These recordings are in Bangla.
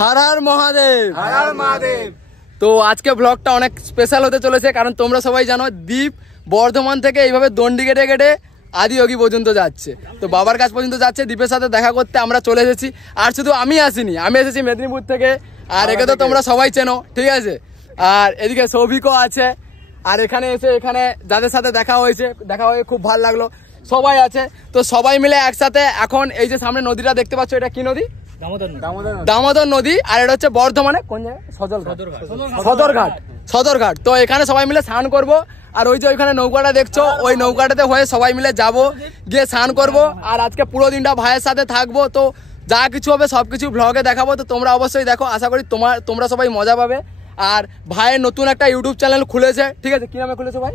हर हर महादेव, हर हर महादेव। তো আজকে ব্লগটা অনেক স্পেশাল হতে চলেছে, কারণ তোমরা সবাই জানো দীপ বর্ধমান থেকে এইভাবে দণ্ডি কেটে কেটে আদিযোগী পর্যন্ত যাচ্ছে। তো বাবার কাছ পর্যন্ত যাচ্ছে দীপের সাথে দেখা করতে আমরা চলে এসেছি। আর শুধু আমি আসিনি, আমি এসেছি মেদিনীপুর থেকে। আর একে তো তোমরা সবাই চেনো, ঠিক আছে। আর এদিকে সৌভিকও আছে। আর এখানে এসে এখানে যাদের সাথে দেখা হয়ে খুব ভালো লাগলো, সবাই আছে। তো সবাই মিলে একসাথে এখন এই যে সামনে নদীটা দেখতে পাচ্ছ, এটা কি নদী? দামোদর নদী। আর এটা হচ্ছে বর্ধমানে কোন জায়গায়? সদরঘাট। তো এখানে সবাই মিলে স্নান করব। আর ওই যে ওইখানে নৌকাটা দেখছো, ওই নৌকাটাতে হয়ে সবাই মিলে যাব, গিয়ে স্নান করব। আর আজকে পুরো দিনটা ভাইয়ের সাথে থাকবো। তো যা কিছু হবে সবকিছু ব্লগে দেখাবো। তো তোমরা অবশ্যই দেখো, আশা করি তোমরা সবাই মজা পাবে। আর ভাইয়ের নতুন একটা ইউটিউব চ্যানেল খুলেছে, ঠিক আছে। কি নামে খুলেছে ভাই?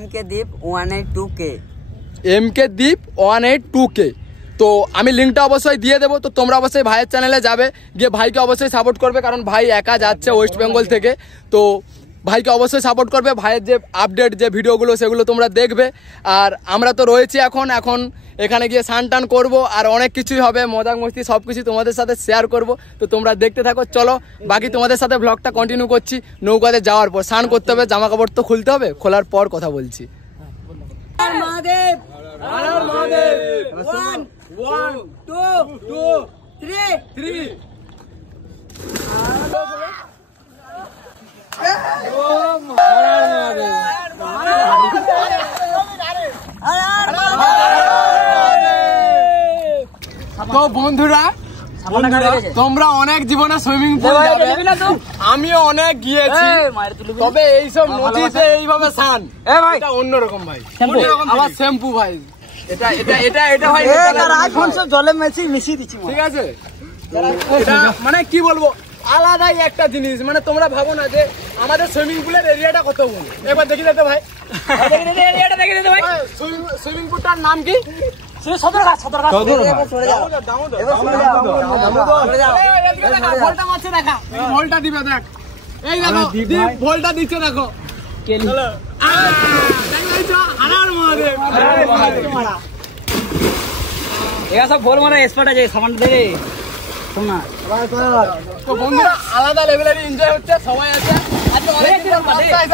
MK Deep 182K। MK Deep 182K। তো আমি লিঙ্কটা অবশ্যই দিয়ে দেবো। তো তোমরা অবশ্যই ভাইয়ের চ্যানেলে যাবে, গিয়ে ভাইকে অবশ্যই সাপোর্ট করবে, কারণ ভাই একা যাচ্ছে ওয়েস্ট বেঙ্গল থেকে। তো ভাইকে অবশ্যই সাপোর্ট করবে। ভাইয়ের যে আপডেট যে ভিডিওগুলো সেগুলো তোমরা দেখবে। আর আমরা তো রয়েছি এখন এখানে গিয়ে স্নান টান করবো। আর অনেক কিছুই হবে, মজাক মস্তি সব কিছু তোমাদের সাথে শেয়ার করব। তো তোমরা দেখতে থাকো, চলো বাকি তোমাদের সাথে ব্লগটা কন্টিনিউ করছি। নৌকাতে যাওয়ার পর স্নান করতে হবে, জামা কাপড় তো খুলতে হবে, খোলার পর কথা বলছি। महादेव, हर हर महादेव। 1 2 3 তো বন্ধুরা তোমরা অনেক জীবনে সুইমিং পুল যাবে, আমিও অনেক গিয়েছি। তবে এইসব নদীতে এইভাবে স্নান এটা অন্যরকম ভাই, আবার শ্যাম্পু ভাই, এটা এটা এটা এটা ভাই জলে মিশিয়ে দিচ্ছি, ঠিক আছে। এটা মানে কি বলবো, আলাদাই একটা জিনিস। মানে তোমরা ভাবো না যে আমাদের সুইমিং পুলের এরিয়াটা কত বড়। একবার দেখি যেতে ভাই, সুইমিং পুলটার নাম কি? ভোলটা দিবে, দেখ এই দেখো ভোলটা দিচ্ছে, দেখো সব ভোল মারা এক্সপার্ট আছে, সামান দেবে শোনা। তো বন্ধুরা আলাদা লেভেলের এনজয় হচ্ছে, সবাই আছে।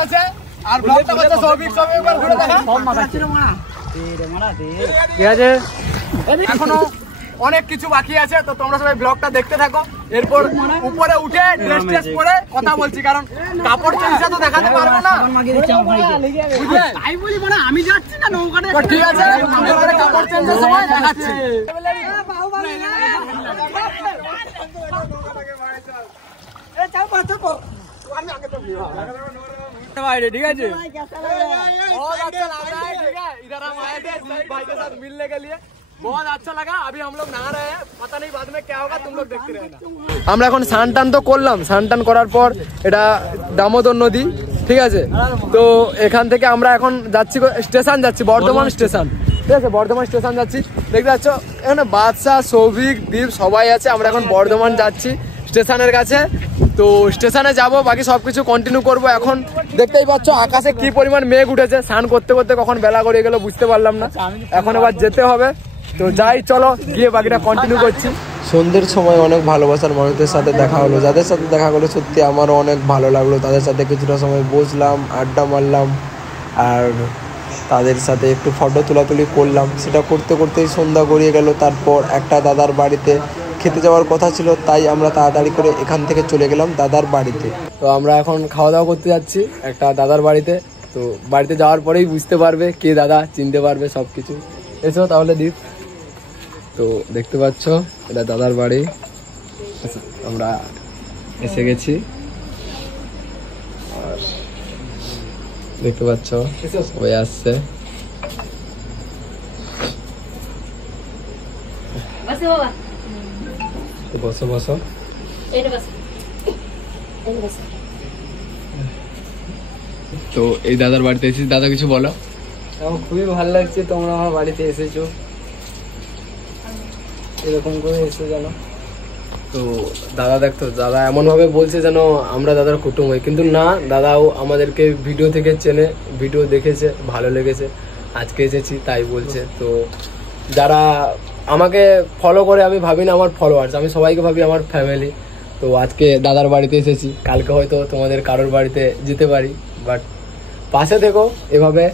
আছে আর ব্লগটা করছে সৌভিক, একবার ঘুরে দেখা। ঠিক আছে, এখনো অনেক কিছু বাকি আছে। তো তোমরা সবাই ব্লগটা দেখতে থাকো। এরপর উপরে উঠে ড্রেস ট্রেস পরে কথা বলছি, কারণ কাপড় চেঞ্জটা তো দেখাতে পারবো না, তাই বলি। মানে আমি যাচ্ছি না নৌকাতে, ঠিক আছে। কাপড় চেঞ্জের সময় দেখাচ্ছি। ठीक है जी, बहुत अच्छा लग रहा है। ठीक है, इधर हम आए थे भाई के साथ मिलने के लिए, बहुत अच्छा लगा। अभी हम लोग नहा रहे हैं, पता नहीं बाद में क्या होगा, तुम लोग देखते रहना। আমরা এখন স্নান টান তো করলাম, স্নান টান করার পর এটা দামোদর নদী, ঠিক আছে। তো এখান থেকে আমরা এখন যাচ্ছি স্টেশন, যাচ্ছি বর্ধমান স্টেশন, ঠিক আছে। বর্ধমান স্টেশন যাচ্ছি, দেখতে পাচ্ছ এখানে বাদশা, সৌভিক, দীপ সবাই আছে। আমরা এখন বর্ধমান যাচ্ছি স্টেশনের কাছে। তো স্টেশনে যাব, বাকি সবকিছু কন্টিনিউ করব। এখন দেখতেই পাচ্ছ আকাশে কি পরিমাণ মেঘ উঠেছে। স্নান করতে করতে কখন বেলা গড়িয়ে গেল বুঝতে পারলাম না। এখন আবার যেতে হবে, তো যাই, চলো গিয়ে বাকিটা কন্টিনিউ করছি। সন্ধ্যের সময় অনেক ভালোবাসার মানুষদের সাথে দেখা হলো, যাদের সাথে দেখা হলো সত্যি আমারও অনেক ভালো লাগলো। তাদের সাথে কিছুটা সময় বসলাম, আড্ডা মারলাম, আর তাদের সাথে একটু ফটো তোলাতুলি করলাম। সেটা করতে করতেই সন্ধ্যা গড়িয়ে গেল। তারপর একটা দাদার বাড়িতে খেতে যাওয়ার কথা ছিল, তাই আমরা তাড়াতাড়ি করে এখান থেকে চলে গেলাম দাদার বাড়িতে। তো আমরা এখন খাওয়া দাওয়া করতে যাচ্ছি একটা দাদার বাড়িতে। তো বাড়িতে যাওয়ার পরেই বুঝতে পারবে কে দাদা, চিনতে পারবে সব কিছু। এসো তাহলে দীপ। তো দেখতে পাচ্ছ এটা দাদার বাড়ি, আমরা এসে গেছি। আর দেখতে পাচ্ছ ওই আসছে। বসো বসো। তো এই দাদার বাড়িতে এসেছি, দাদা কিছু বলো। আমার খুবই ভালো লাগছে তোমরা আমার বাড়িতে এসেছো, এরকম করে এসে জানো। তো দাদা দেখতো, দাদা এমন ভাবে বলছে যেন আমরা দাদার কুটুম হই, কিন্তু না, দাদাও আমাদেরকে ভিডিও থেকে চেনে, ভিডিও দেখেছে, ভালো লেগেছে, আজকে এসেছি তাই বলছে। তো যারা আমাকে ফলো করে, আমি ভাবি না আমার ফলোয়ার্স, আমি সবাইকে ভাবি আমার ফ্যামিলি। তো আজকে দাদার বাড়িতে এসেছি, কালকে হয়তো তোমাদের কারোর বাড়িতে যেতে পারি, বাট পাশে থেকো এভাবে।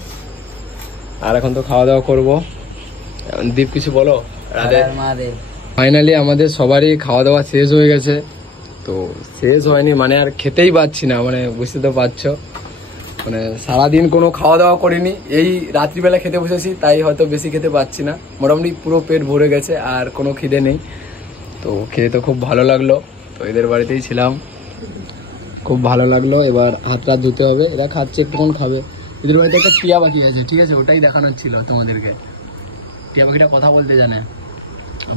আর এখন তো খাওয়া দাওয়া করবো। দীপ কিছু বলো। ফাইনালি আমাদের সবারই খাওয়া দাওয়া শেষ হয়ে গেছে। তো শেষ হয়নি মানে আর খেতেই পাচ্ছি না, মানে বুঝতে তো পারছো, মানে সারাদিন কোনো খাওয়া দাওয়া করিনি, এই রাত্রিবেলা খেতে বসেছি, তাই হয়তো বেশি খেতে পাচ্ছি না। মোটামুটি পুরো পেট ভরে গেছে আর কোনো খিদে নেই। তো খেয়ে তো খুব ভালো লাগলো। তো এদের বাড়িতেই ছিলাম, খুব ভালো লাগলো। এবার হাত টাত ধুতে হবে, এরা খাচ্ছে, একটুক্ষণ খাবে। এদের বাড়িতে একটা টিয়া পাখি আছে, ঠিক আছে, ওটাই দেখানোর ছিল তোমাদেরকে। টিয়া পাখিটা কথা বলতে জানে।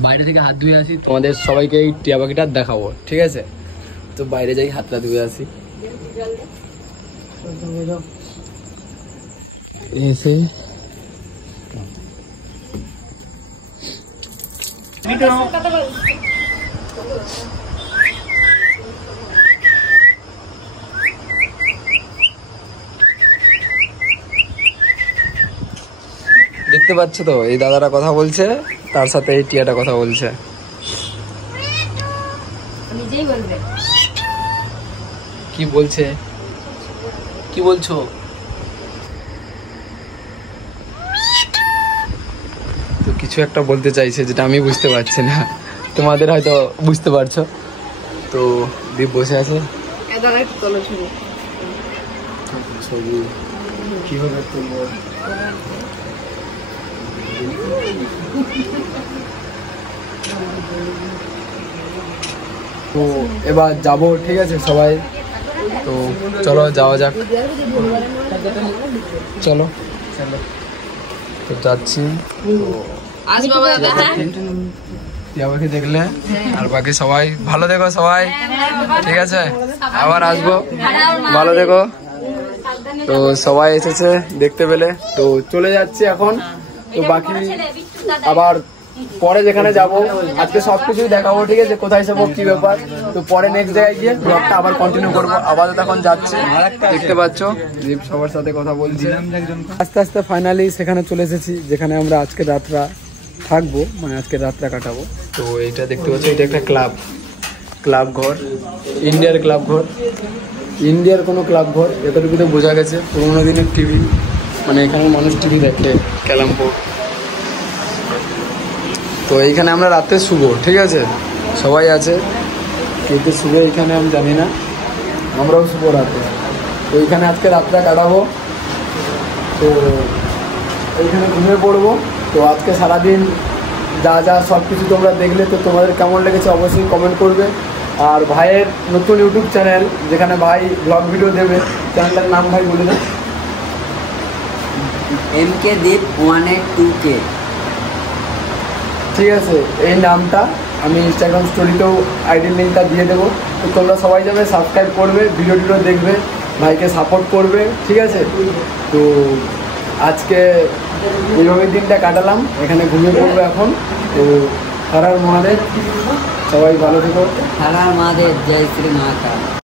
বাইরে থেকে হাত ধুয়ে আসি, তোমাদের সবাইকে এই টিয়া পাখিটা দেখাবো, ঠিক আছে। তো বাইরে যাই, হাতটা ধুয়ে আসি। এসে দেখতে পাচ্ছ তো, এই দাদারা কথা বলছে, তার সাথে এই টিয়াটা কথা বলছে। কি বলছে, কি বলছো? তো কিছু একটা বলতে চাইছে, যেটা আমি বুঝতে পারছি না, তোমাদের হয়তো বুঝতে পারছো। তো দীপ বসে আছে, ছবি কিভাবে তুলবো। তো এবার যাবো, ঠিক আছে সবাই। তো চলো যাওয়া যাক, চলো চলো। তো যাচ্ছি। তো দেখলে আর বাকি সবাই ভালো দেখো, সবাই ঠিক আছে, আবার আসবো, ভালো দেখো। তো সবাই এসেছে দেখতে পেলে, তো চলে যাচ্ছি এখন। তো বাকি আবার পরে যেখানে যাব, আজকে সবকিছুই দেখাবো, ঠিক আছে, কোথায় যাবো কি ব্যাপার। তো পরে নেক্সট জায়গায় গিয়ে ব্লগটা আবার কন্টিনিউ করবো। আপাতত এখন যাচ্ছি, দেখতে পাচ্ছ দীপ সবার সাথে কথা বলছি। আস্তে আস্তে ফাইনালি সেখানে চলে এসেছি, যেখানে আমরা আজকে রাতটা থাকবো, মানে আজকে রাতটা কাটাবো। তো এইটা দেখতে পাচ্ছ, এটা একটা ক্লাব ঘর, ইন্ডিয়ার ক্লাব ঘর, ইন্ডিয়ার কোনো ক্লাব ঘর, এতটুকু তো বোঝা গেছে। পুরোনো দিনের টিভি, মানে এখানে মানুষ টিভি দেখে, ক্যালামপুর। তো এইখানে আমরা রাতে শুবো, ঠিক আছে, সবাই আছে, কিন্তু শুবে এইখানে আমি জানি না, আমরাও শুবো রাতে। তো এইখানে আজকে রাতটা কাটাবো। তো এইখানে ঘুমিয়ে পড়বো। তো আজকে সারাদিন যা যা সব কিছু তোমরা দেখলে, তো তোমাদের কেমন লেগেছে অবশ্যই কমেন্ট করবে। আর ভাইয়ের নতুন ইউটিউব চ্যানেল, যেখানে ভাই ব্লগ ভিডিও দেবে, চ্যানেলটার নাম ভাই বলে দেন। MK Deep 182K, ঠিক আছে, এই নামটা আমি ইনস্টাগ্রাম স্টোরিতেও আইডির লিঙ্কটা দিয়ে দেবো। তো তোমরা সবাই যাবে, সাবস্ক্রাইব করবে, ভিডিও দেখবে, ভাইকে সাপোর্ট করবে, ঠিক আছে। তো আজকে এইভাবে দিনটা কাটালাম, এখানে ঘুমিয়ে পড়বো এখন। তো হর হর মহাদেব, সবাই ভালো থেকো। हर हर महादेव, जय श्री महाकाल।